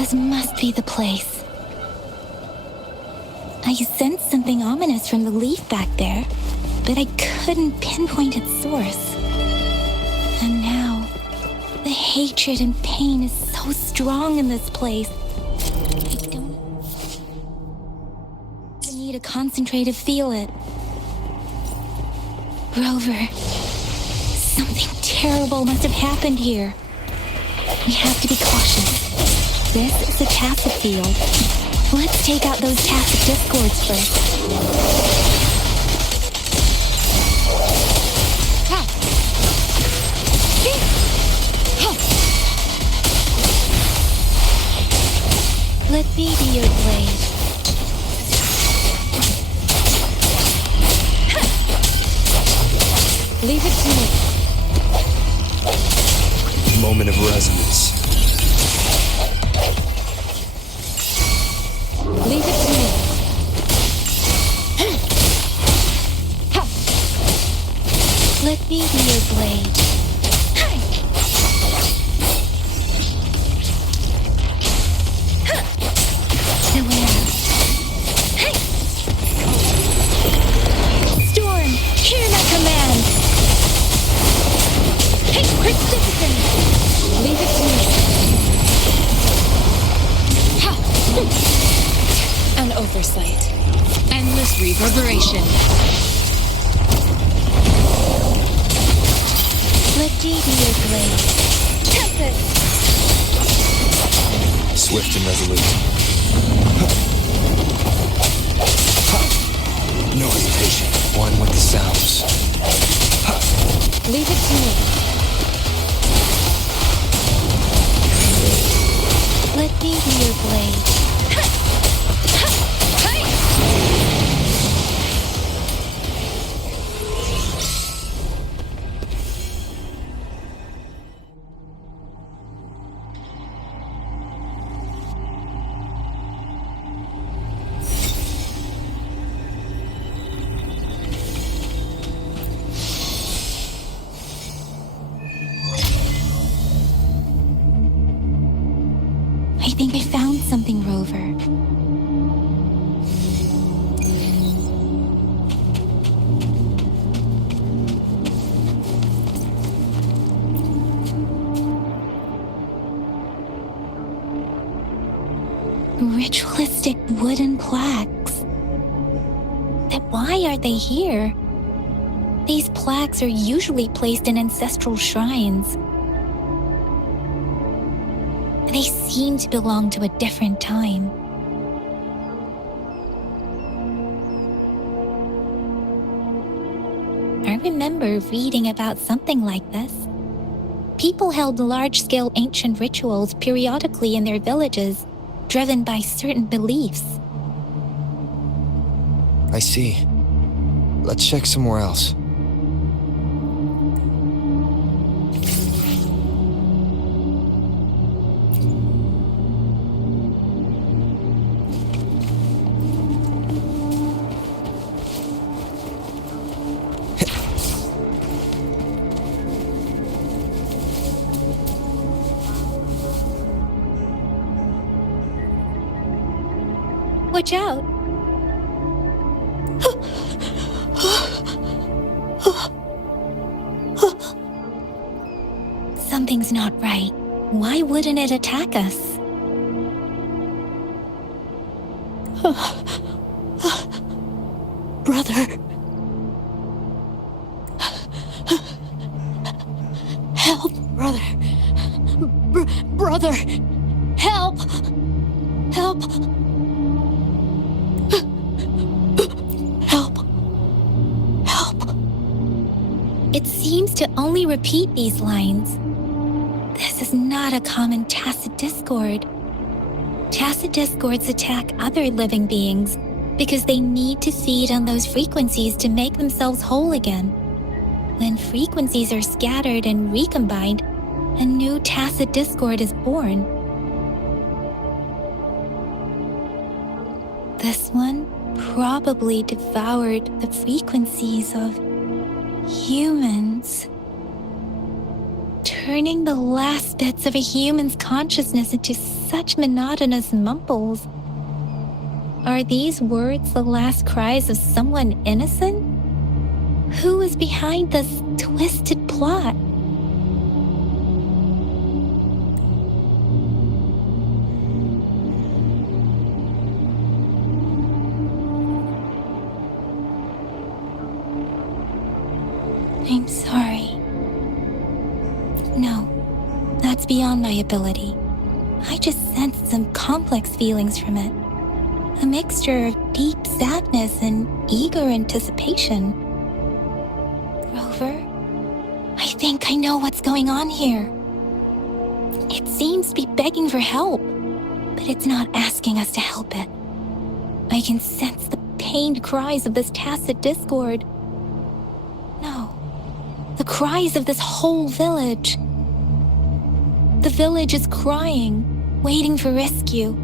This must be the place. I sensed something ominous from the leaf back there, but I couldn't pinpoint its source. And now, the hatred and pain is so strong in this place. I don't need to concentrate to feel it. Rover, something terrible must have happened here. We have to be cautious. This is a tacit field. Let's take out those tacit discords first. Let me be your blade. Leave it to me. Moment of resonance. Leave it to me. Let me be your blade. Beware. Storm, hear my command. Hey, quick citizen. Leave it to me. An oversight. Endless reverberation. Let me be your blade. Tempest! Swift and resolute. No hesitation. One with the sounds. Leave it to me. Let me be your blade. I think I found something, Rover. Ritualistic wooden plaques. But why are they here? These plaques are usually placed in ancestral shrines. They seem to belong to a different time. I remember reading about something like this. People held large-scale ancient rituals periodically in their villages, driven by certain beliefs. I see. Let's check somewhere else. Watch out! Something's not right. Why wouldn't it attack us? Brother. Help, brother. Brother. Help. Help. Help. Help. It seems to only repeat these lines. This is not a common tacit discord. Tacit discords attack other living beings because they need to feed on those frequencies to make themselves whole again. When frequencies are scattered and recombined, a new tacit discord is born. This one probably devoured the frequencies of humans, turning the last bits of a human's consciousness into such monotonous mumbles. Are these words the last cries of someone innocent? Who is behind this twisted plot? I'm sorry. No, that's beyond my ability. I just sensed some complex feelings from it. A mixture of deep sadness and eager anticipation. Rover, I think I know what's going on here. It seems to be begging for help, but it's not asking us to help it. I can sense the pained cries of this tacit discord. No, the cries of this whole village. The village is crying, waiting for rescue.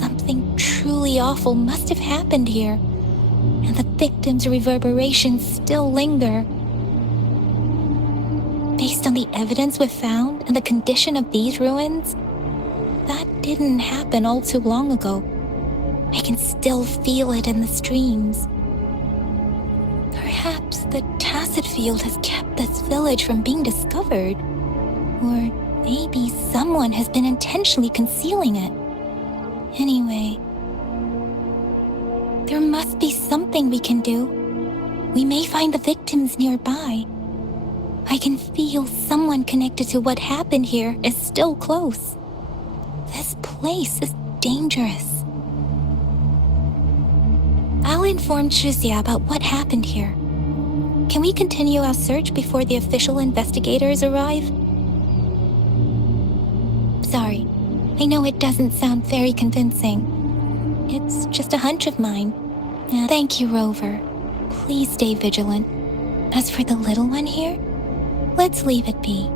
Something truly awful must have happened here, and the victims' reverberations still linger. Based on the evidence we've found and the condition of these ruins, that didn't happen all too long ago. I can still feel it in the streams. Perhaps the tacit field has kept this village from being discovered. Or maybe someone has been intentionally concealing it. Anyway, there must be something we can do. We may find the victims nearby. I can feel someone connected to what happened here is still close. This place is dangerous. I'll inform Shuzia about what happened here. Can we continue our search before the official investigators arrive? Sorry, I know it doesn't sound very convincing. It's just a hunch of mine. Thank you, Rover. Please stay vigilant. As for the little one here, let's leave it be.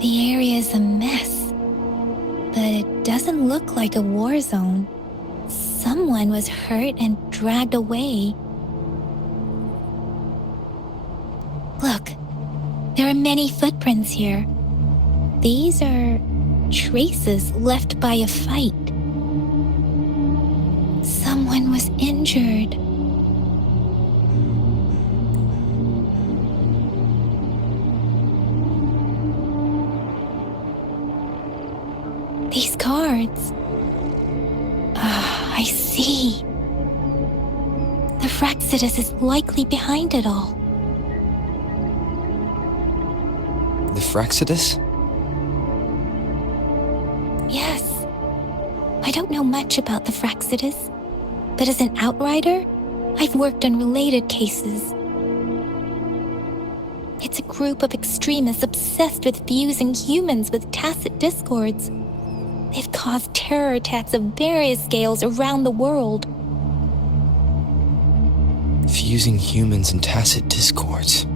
The area is a mess, but it doesn't look like a war zone. Someone was hurt and dragged away. Look, there are many footprints here. These are traces left by a fight. Someone was injured. These cards. I see. The Fraxidus is likely behind it all. The Fraxidus? Yes. I don't know much about the Fraxidus, but as an outrider, I've worked on related cases. It's a group of extremists obsessed with fusing humans with tacit discords. They've caused terror attacks of various scales around the world. Fusing humans and tacit discords.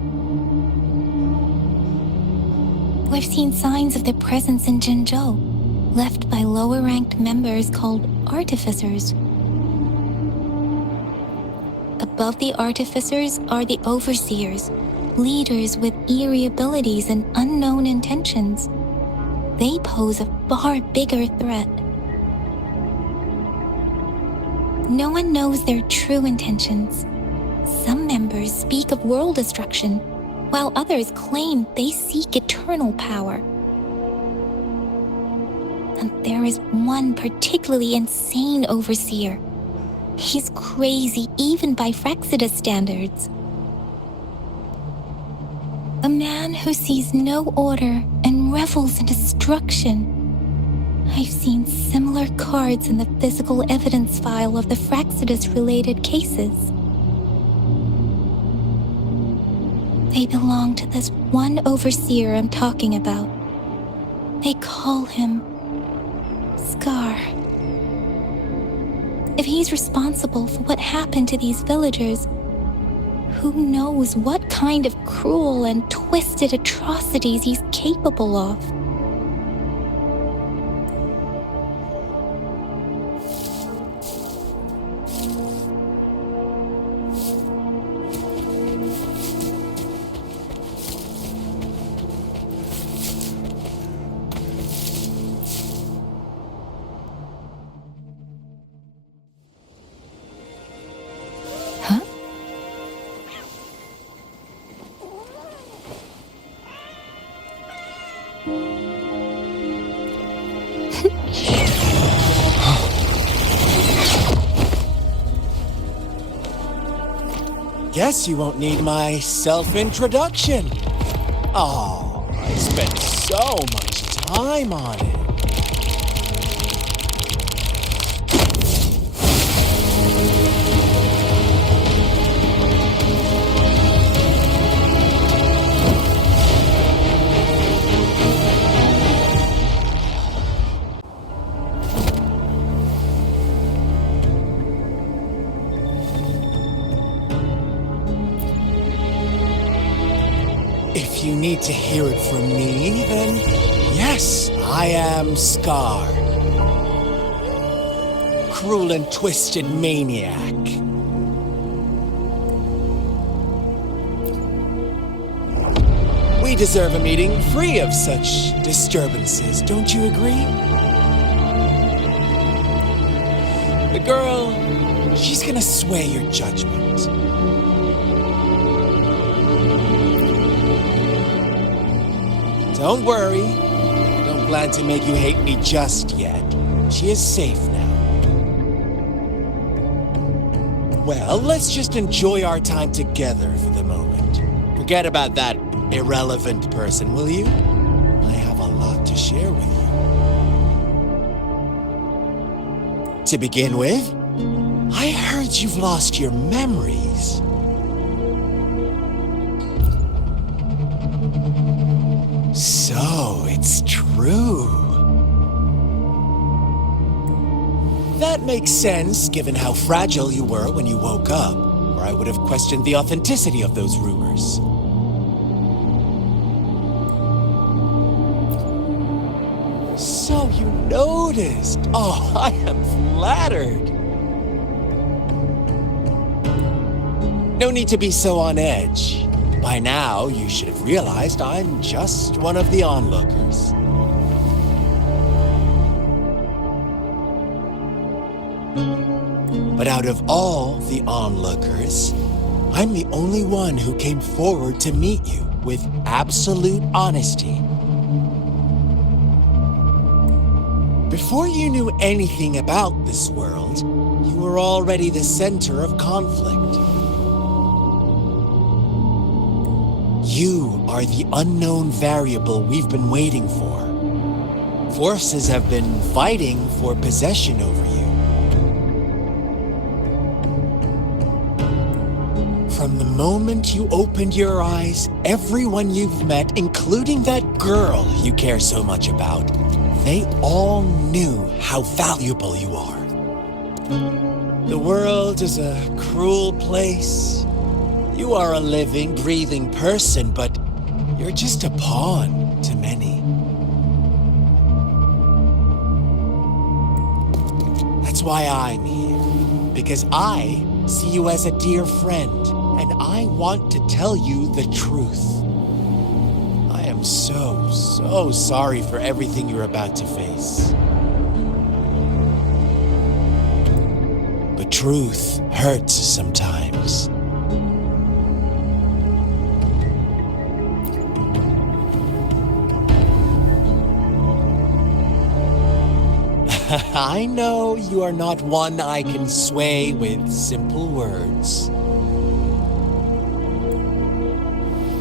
We've seen signs of their presence in Jinzhou, left by lower-ranked members called artificers. Above the artificers are the overseers, leaders with eerie abilities and unknown intentions. They pose a far bigger threat. No one knows their true intentions. Some members speak of world destruction, while others claim they seek eternal power. And there is one particularly insane overseer. He's crazy even by Fraxidus standards. A man who sees no order and revels in destruction. I've seen similar cards in the physical evidence file of the Fraxidus-related cases. They belong to this one overseer I'm talking about. They call him Scar. If he's responsible for what happened to these villagers, who knows what kind of cruel and twisted atrocities he's capable of? guess you won't need my self-introduction. Oh, I spent so much time on it. If you need to hear it from me, then yes, I am Scar. Cruel and twisted maniac. We deserve a meeting free of such disturbances, don't you agree? The girl, she's gonna sway your judgment. Don't worry, I don't plan to make you hate me just yet. She is safe now. Well, let's just enjoy our time together for the moment. Forget about that irrelevant person, will you? I have a lot to share with you. To begin with, I heard you've lost your memories. So, it's true. That makes sense, given how fragile you were when you woke up, or I would have questioned the authenticity of those rumors. So you noticed. Oh, I am flattered. No need to be so on edge. By now, you should have realized I'm just one of the onlookers. But out of all the onlookers, I'm the only one who came forward to meet you with absolute honesty. Before you knew anything about this world, you were already the center of conflict. You are the unknown variable we've been waiting for. Forces have been fighting for possession over you. From the moment you opened your eyes, everyone you've met, including that girl you care so much about, they all knew how valuable you are. The world is a cruel place. You are a living, breathing person, but you're just a pawn to many. That's why I'm here, because I see you as a dear friend, and I want to tell you the truth. I am so sorry for everything you're about to face. But truth hurts sometimes. I know you are not one I can sway with simple words.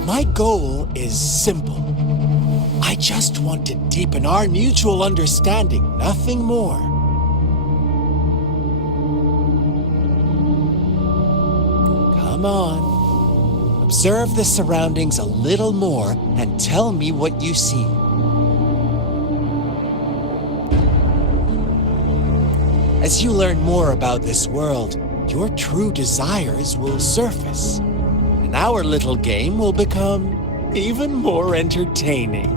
My goal is simple. I just want to deepen our mutual understanding, nothing more. Come on. Observe the surroundings a little more and tell me what you see. As you learn more about this world, your true desires will surface, and our little game will become even more entertaining.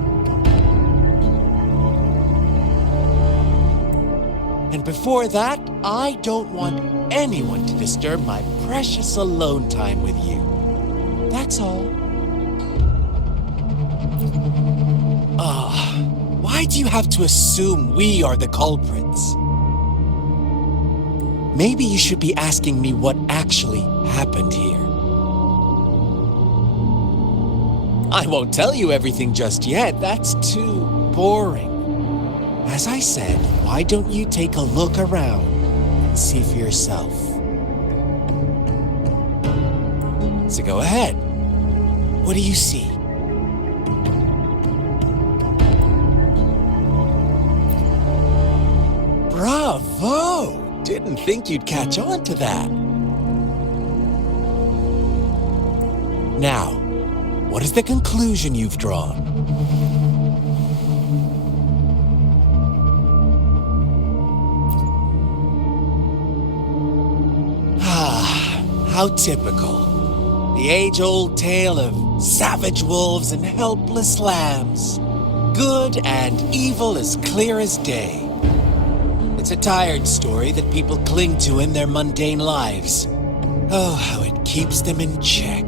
And before that, I don't want anyone to disturb my precious alone time with you. That's all. Why do you have to assume we are the culprits? Maybe you should be asking me what actually happened here. I won't tell you everything just yet. That's too boring. As I said, why don't you take a look around and see for yourself? So go ahead. What do you see? Bravo! Didn't think you'd catch on to that. Now, what is the conclusion you've drawn? Ah, how typical. The age-old tale of savage wolves and helpless lambs. Good and evil as clear as day. It's a tired story that people cling to in their mundane lives. Oh, how it keeps them in check.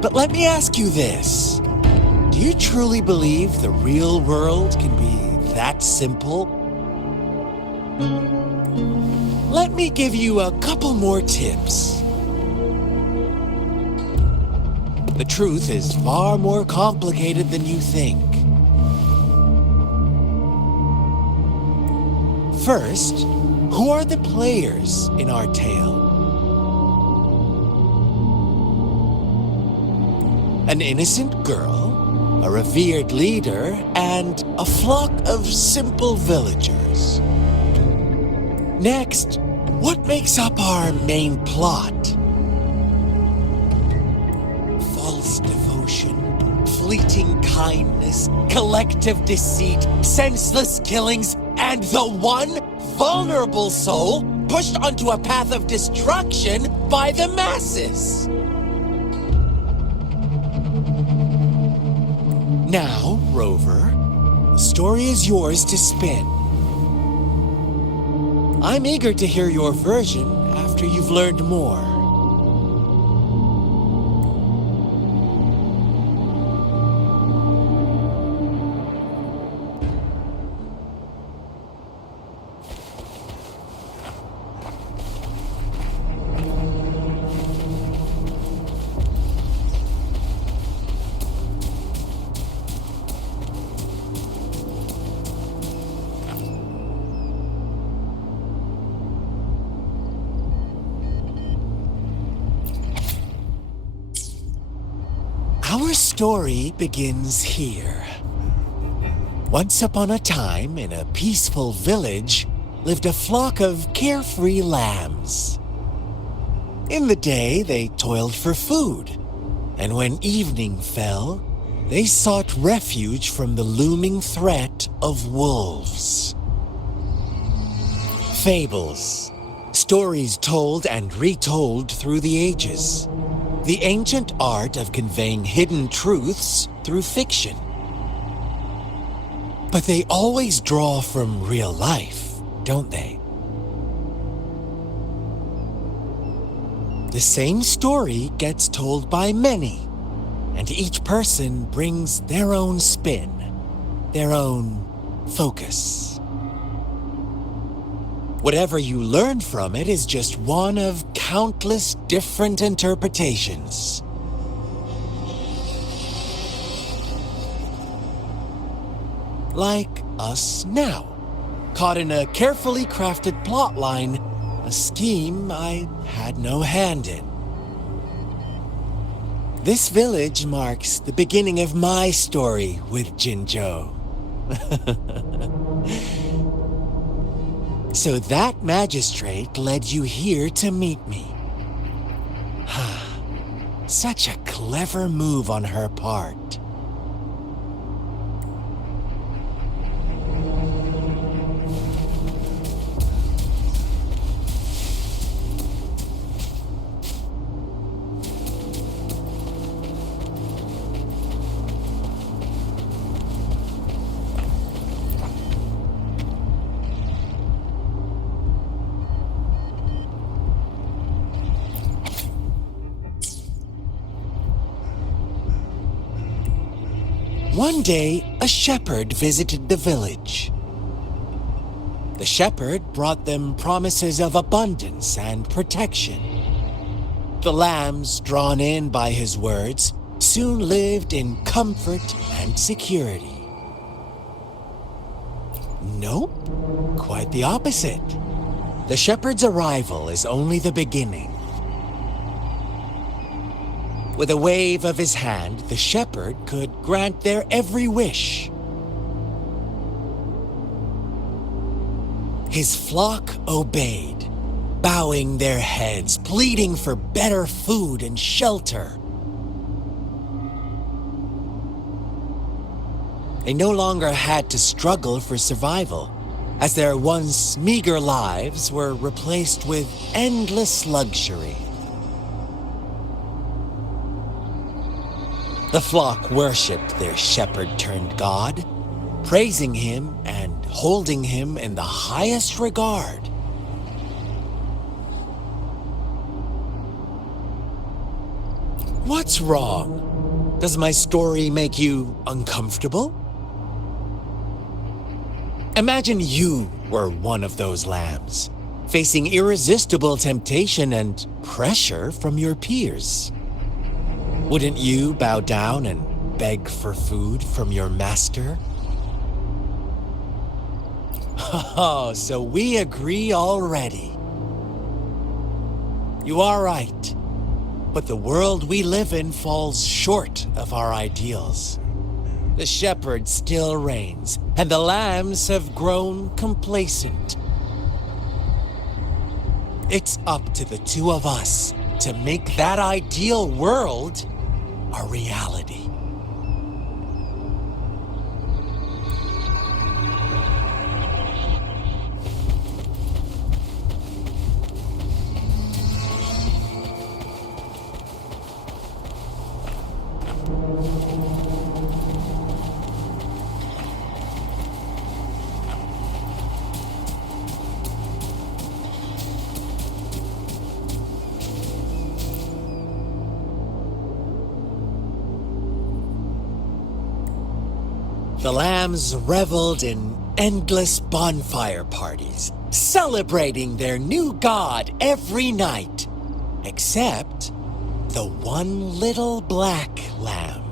But let me ask you this. Do you truly believe the real world can be that simple? Let me give you a couple more tips. The truth is far more complicated than you think. First, who are the players in our tale? An innocent girl, a revered leader, and a flock of simple villagers. Next, what makes up our main plot? False devotion, fleeting kindness, collective deceit, senseless killings, and the one vulnerable soul pushed onto a path of destruction by the masses. Now, Rover, the story is yours to spin. I'm eager to hear your version after you've learned more. Our story begins here. Once upon a time, in a peaceful village, lived a flock of carefree lambs. In the day, they toiled for food, and when evening fell, they sought refuge from the looming threat of wolves. Fables, stories told and retold through the ages. The ancient art of conveying hidden truths through fiction. But they always draw from real life, don't they? The same story gets told by many, and each person brings their own spin, their own focus. Whatever you learn from it is just one of countless different interpretations. Like us now, caught in a carefully crafted plotline, a scheme I had no hand in. This village marks the beginning of my story with Jinzhou. So that magistrate led you here to meet me. Such a clever move on her part. One day, a shepherd visited the village. The shepherd brought them promises of abundance and protection. The lambs, drawn in by his words, soon lived in comfort and security. Nope, quite the opposite. The shepherd's arrival is only the beginning. With a wave of his hand, the shepherd could grant their every wish. His flock obeyed, bowing their heads, pleading for better food and shelter. They no longer had to struggle for survival, as their once meager lives were replaced with endless luxury. The flock worshipped their shepherd-turned-god, praising him and holding him in the highest regard. What's wrong? Does my story make you uncomfortable? Imagine you were one of those lambs, facing irresistible temptation and pressure from your peers. Wouldn't you bow down and beg for food from your master? Oh, so we agree already. You are right, but the world we live in falls short of our ideals. The shepherd still reigns, and the lambs have grown complacent. It's up to the two of us to make that ideal world a reality. The lambs reveled in endless bonfire parties, celebrating their new god every night, except the one little black lamb.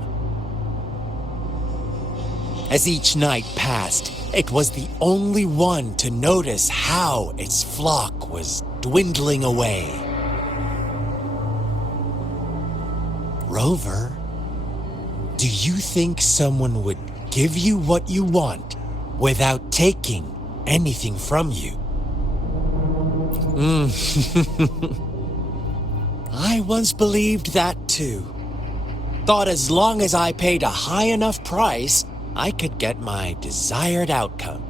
As each night passed, it was the only one to notice how its flock was dwindling away. Rover, do you think someone would give you what you want without taking anything from you? I once believed that too. Thought as long as I paid a high enough price, I could get my desired outcome.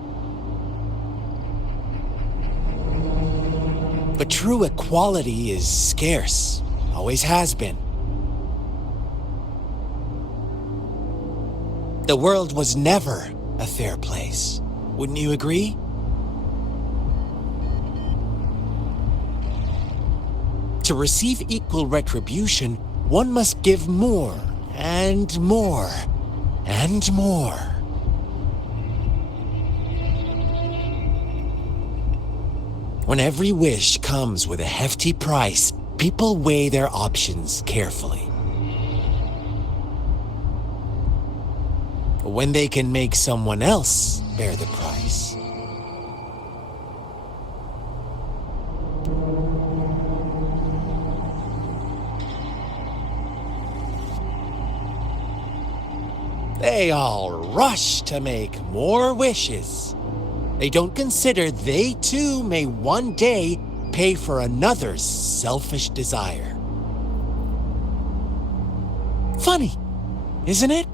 But true equality is scarce, always has been. The world was never a fair place. Wouldn't you agree? To receive equal retribution, one must give more and more and more. When every wish comes with a hefty price, people weigh their options carefully. When they can make someone else bear the price. They all rush to make more wishes. They don't consider they too may one day pay for another's selfish desire. Funny, isn't it?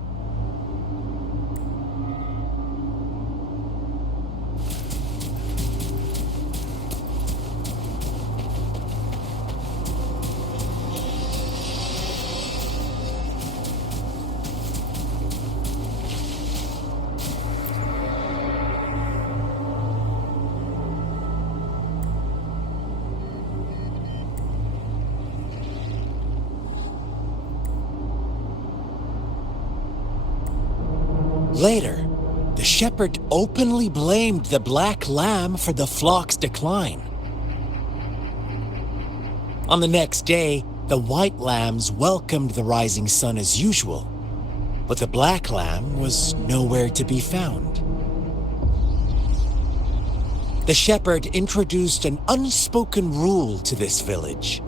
Later, the shepherd openly blamed the black lamb for the flock's decline. On the next day, the white lambs welcomed the rising sun as usual, but the black lamb was nowhere to be found. The shepherd introduced an unspoken rule to this village.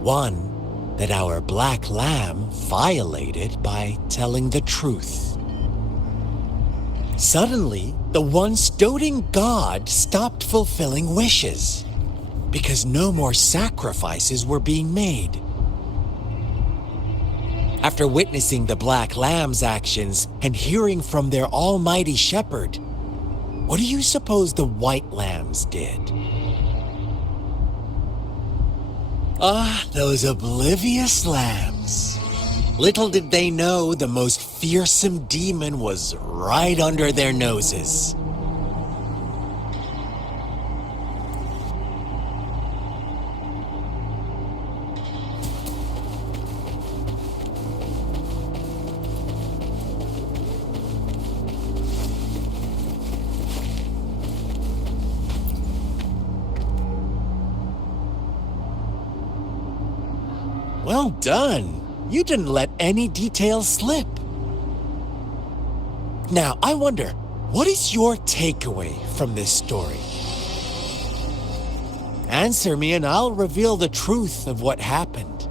One that our black lamb violated by telling the truth. Suddenly, the once doting god stopped fulfilling wishes because no more sacrifices were being made. After witnessing the black lamb's actions and hearing from their almighty shepherd, what do you suppose the white lambs did? Ah, those oblivious lambs. Little did they know the most fearsome demon was right under their noses. Well done. You didn't let any details slip. Now, I wonder, what is your takeaway from this story? Answer me and I'll reveal the truth of what happened.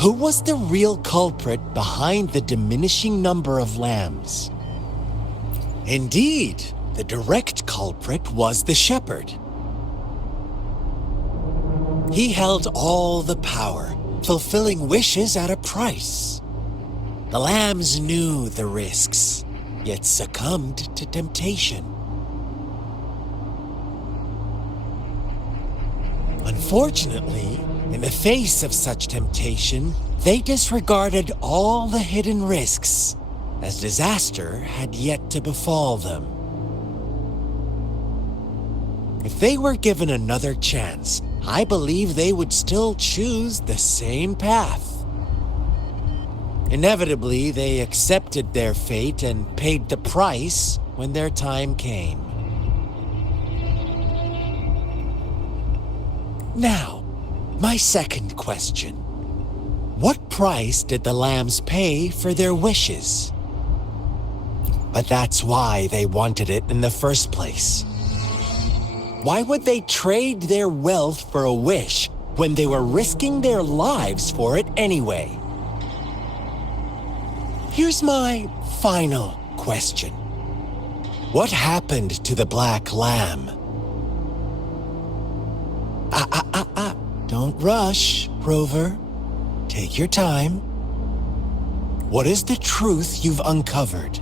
Who was the real culprit behind the diminishing number of lambs? Indeed, the direct culprit was the shepherd. He held all the power, fulfilling wishes at a price. The lambs knew the risks, yet succumbed to temptation. Unfortunately, in the face of such temptation, they disregarded all the hidden risks, as disaster had yet to befall them. If they were given another chance, I believe they would still choose the same path. Inevitably, they accepted their fate and paid the price when their time came. Now, my second question. What price did the lambs pay for their wishes? But that's why they wanted it in the first place. Why would they trade their wealth for a wish when they were risking their lives for it anyway? Here's my final question. What happened to the black lamb? Don't rush, Rover. Take your time. What is the truth you've uncovered?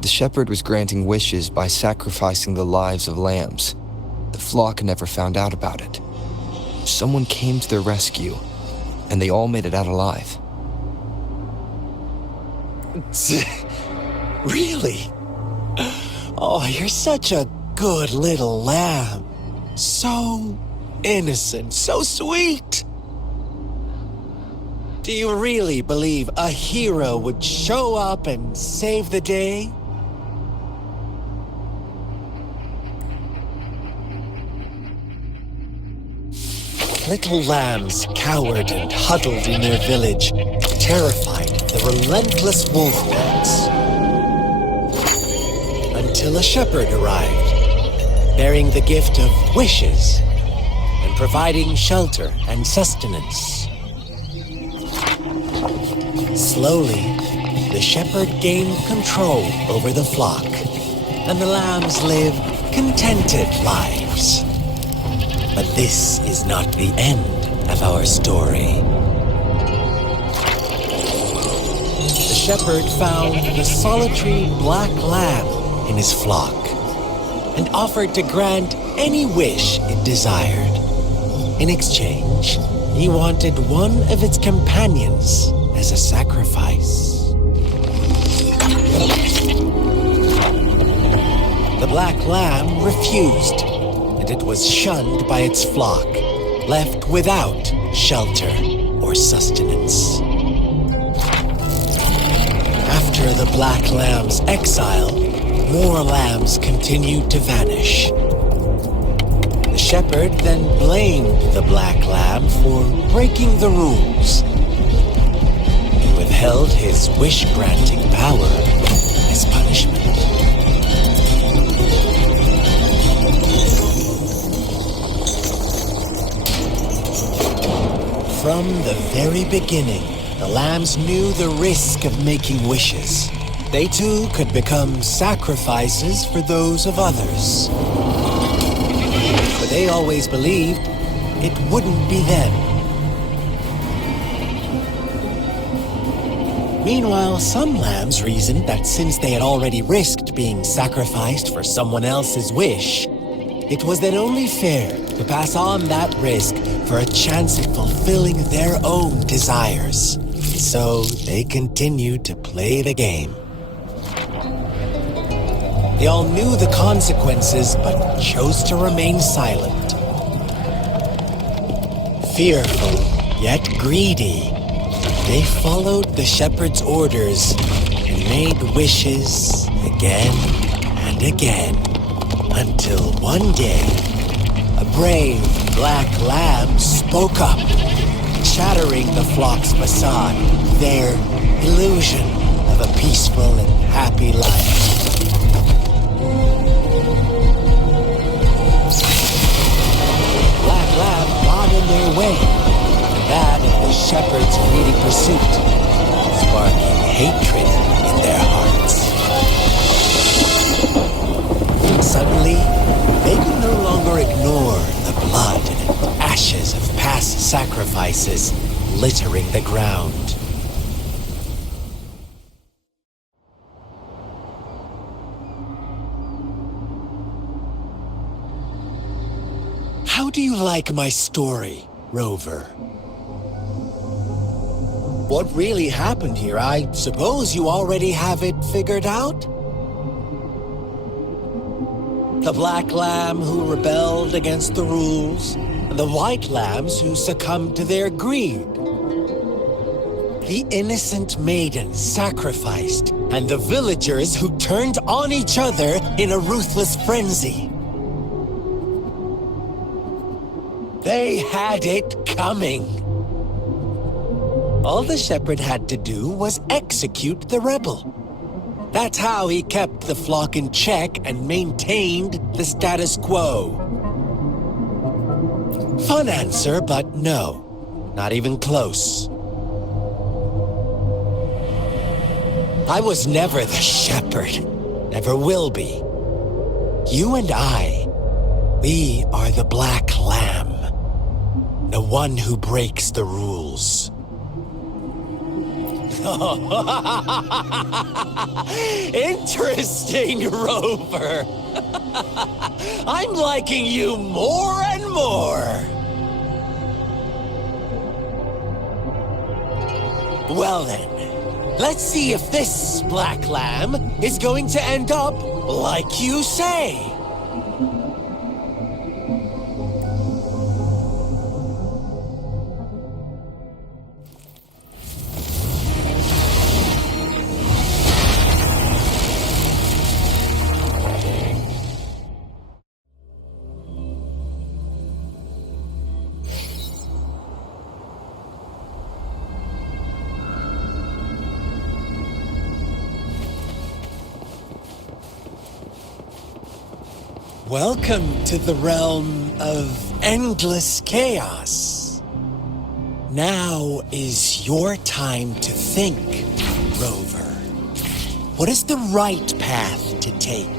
The shepherd was granting wishes by sacrificing the lives of lambs. The flock never found out about it. Someone came to their rescue, and they all made it out alive. Really? Oh, you're such a good little lamb. So innocent, so sweet. Do you really believe a hero would show up and save the day? Little lambs cowered and huddled in their village, terrified of the relentless wolf packs. Until a shepherd arrived, bearing the gift of wishes and providing shelter and sustenance. Slowly, the shepherd gained control over the flock, and the lambs lived contented lives. But this is not the end of our story. The shepherd found the solitary black lamb in his flock and offered to grant any wish it desired. In exchange, he wanted one of its companions as a sacrifice. The black lamb refused, and it was shunned by its flock, left without shelter or sustenance. After the black lamb's exile, more lambs continued to vanish. The shepherd then blamed the black lamb for breaking the rules and withheld his wish-granting power as punishment. From the very beginning, the lambs knew the risk of making wishes. They too could become sacrifices for those of others. But they always believed it wouldn't be them. Meanwhile, some lambs reasoned that since they had already risked being sacrificed for someone else's wish, it was then only fair to pass on that risk for a chance at fulfilling their own desires. So they continued to play the game. They all knew the consequences, but chose to remain silent. Fearful, yet greedy, they followed the shepherd's orders and made wishes again and again, until one day, a brave black lamb spoke up, shattering the flock's facade, their illusion of a peaceful and happy life. Black lamb got in their way, that of the shepherd's greedy pursuit, sparking hatred in their hearts. Suddenly, they could no longer ignore the blood and ashes of past sacrifices littering the ground. How do you like my story, Rover? What really happened here? I suppose you already have it figured out? The black lamb who rebelled against the rules, and the white lambs who succumbed to their greed. The innocent maiden sacrificed, and the villagers who turned on each other in a ruthless frenzy. They had it coming. All the shepherd had to do was execute the rebel. That's how he kept the flock in check and maintained the status quo. Fun answer, but no, not even close. I was never the shepherd, never will be. You and I, we are the black lamb, the one who breaks the rules. Interesting, Rover. I'm liking you more and more. Well then, let's see if this black lamb is going to end up like you say. Welcome to the realm of endless chaos. Now is your time to think, Rover. What is the right path to take?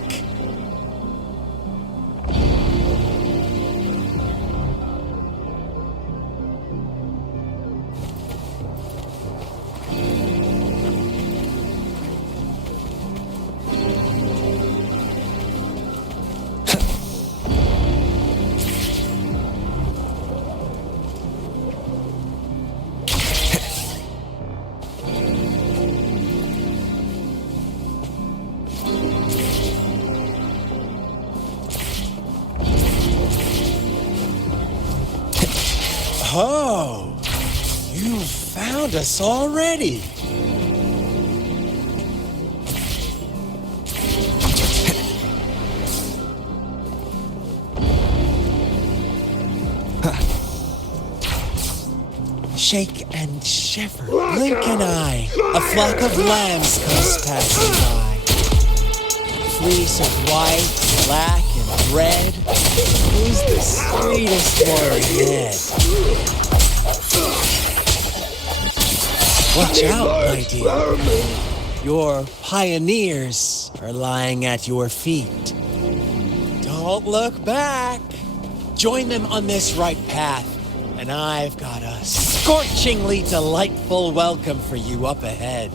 Oh, you found us already. Shake and shiver, blink an eye. A flock of lambs comes passing by. Fleece of white, black, and red. Who's the sweetest one yet? Watch out, my dear. Your pioneers are lying at your feet. Don't look back. Join them on this right path, and I've got a scorchingly delightful welcome for you up ahead.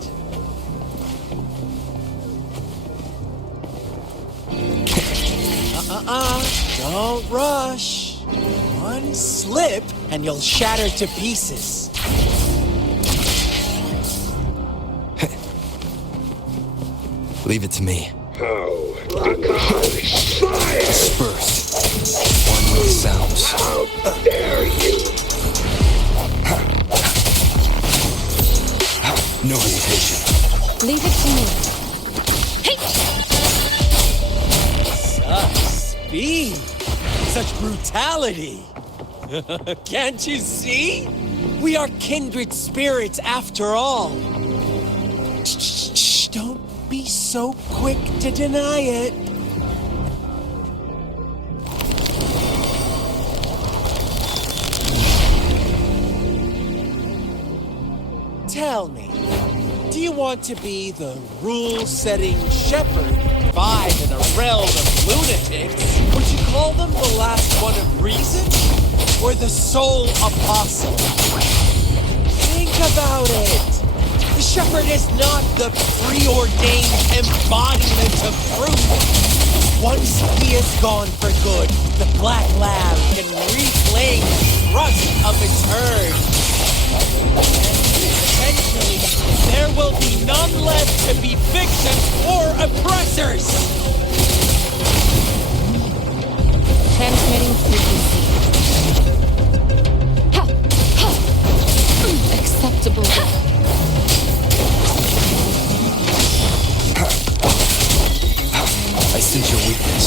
Don't rush. One slip, and you'll shatter to pieces. Leave it to me. How disburst. Dispersed. One with the sounds. How dare you? No hesitation. Leave it to me. Such speed. Such brutality. Can't you see? We are kindred spirits after all. Shh, don't be so quick to deny it. Tell me, do you want to be the rule-setting shepherd, five in a realm of lunatics? Would you call them the last one of reason? Or the sole apostle? Think about it. The shepherd is not the preordained embodiment of truth. Once he is gone for good, the black lamb can reclaim the trust of its herd. Eventually, there will be none left to be victims or oppressors. Transmitting frequency. Acceptable. I sense your weakness.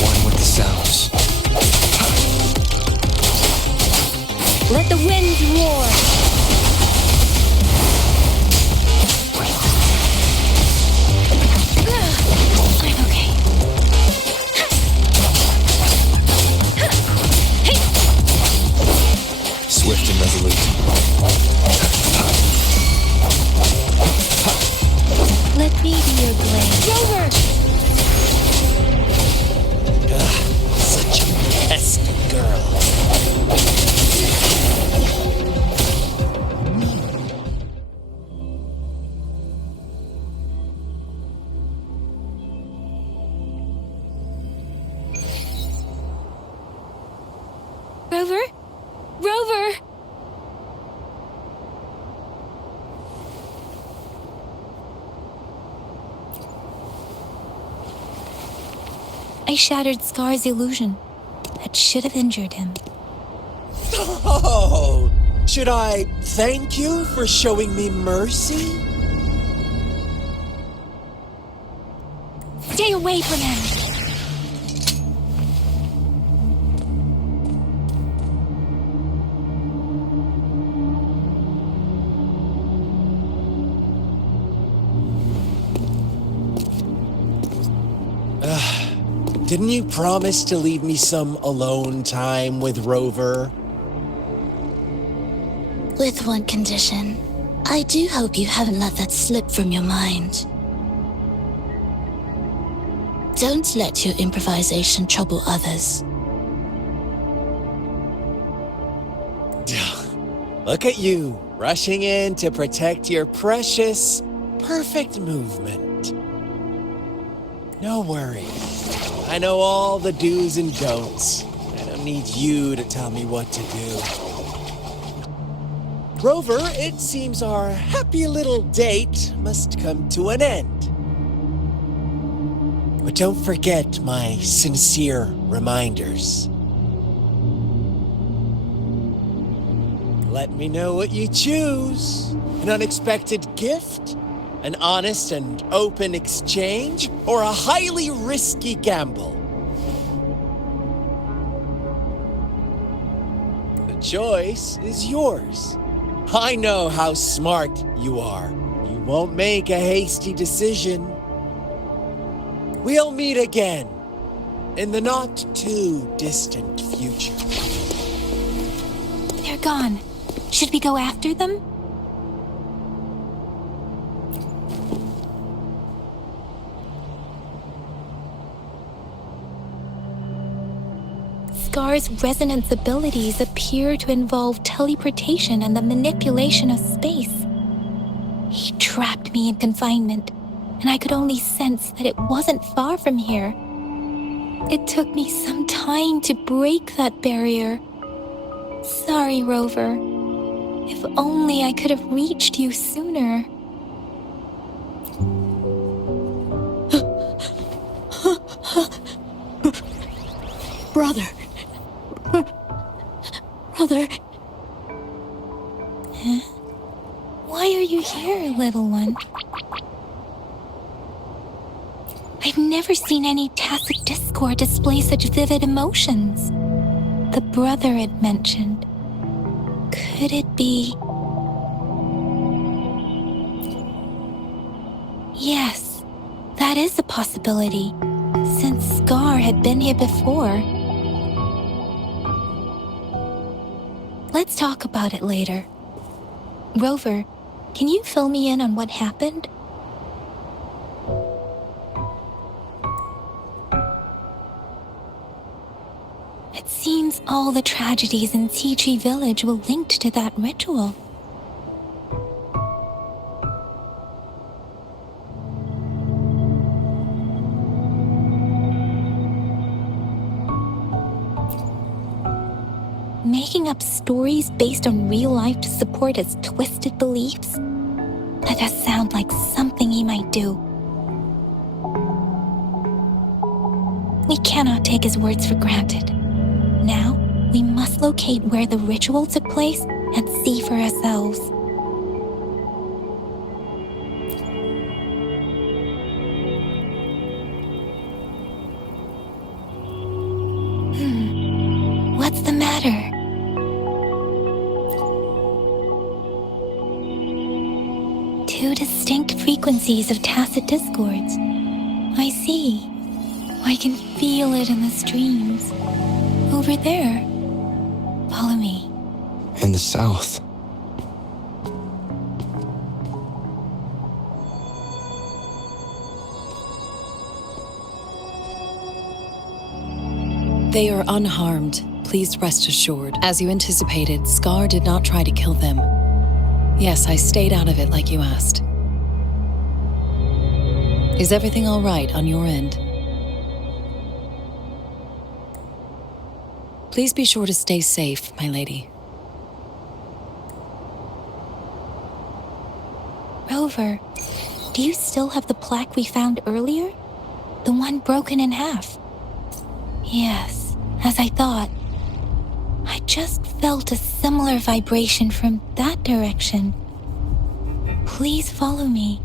One with the sounds. Let the winds roar. I'm okay. Swift and resolute. Let me be your blade. Rover! Such a pesky girl. Rover? Rover! I shattered Scar's illusion. That should have injured him. Oh, should I thank you for showing me mercy? Stay away from him! Didn't you promise to leave me some alone time with Rover? With one condition. I do hope you haven't let that slip from your mind. Don't let your improvisation trouble others. Look at you, rushing in to protect your precious, perfect movement. No worries. I know all the do's and don'ts. I don't need you to tell me what to do. Rover, it seems our happy little date must come to an end. But don't forget my sincere reminders. Let me know what you choose. An unexpected gift? An honest and open exchange? Or a highly risky gamble? The choice is yours. I know how smart you are. You won't make a hasty decision. We'll meet again, In the not too distant future. They're gone. Should we go after them? Scar's resonance abilities appear to involve teleportation and the manipulation of space. He trapped me in confinement, and I could only sense that it wasn't far from here. It took me some time to break that barrier. Sorry, Rover. If only I could have reached you sooner. Brother. Brother. Huh? Why are you here, little one? I've never seen any tacit discord display such vivid emotions. The brother it mentioned. Could it be... Yes, that is a possibility, since Scar had been here before. Let's talk about it later. Rover, can you fill me in on what happened? It seems all the tragedies in Tea Tree Village were linked to that ritual. Making up stories based on real life to support his twisted beliefs? That does sound like something he might do. We cannot take his words for granted. Now, we must locate where the ritual took place and see for ourselves. What's the matter? Two distinct frequencies of tacit discords. I see. I can feel it in the streams. Over there. Follow me. In the south. They are unharmed. Please rest assured. As you anticipated, Scar did not try to kill them. Yes, I stayed out of it like you asked. Is everything all right on your end? Please be sure to stay safe, my lady. Rover, do you still have the plaque we found earlier? The one broken in half? Yes, as I thought. I just felt a similar vibration from that direction. Please follow me.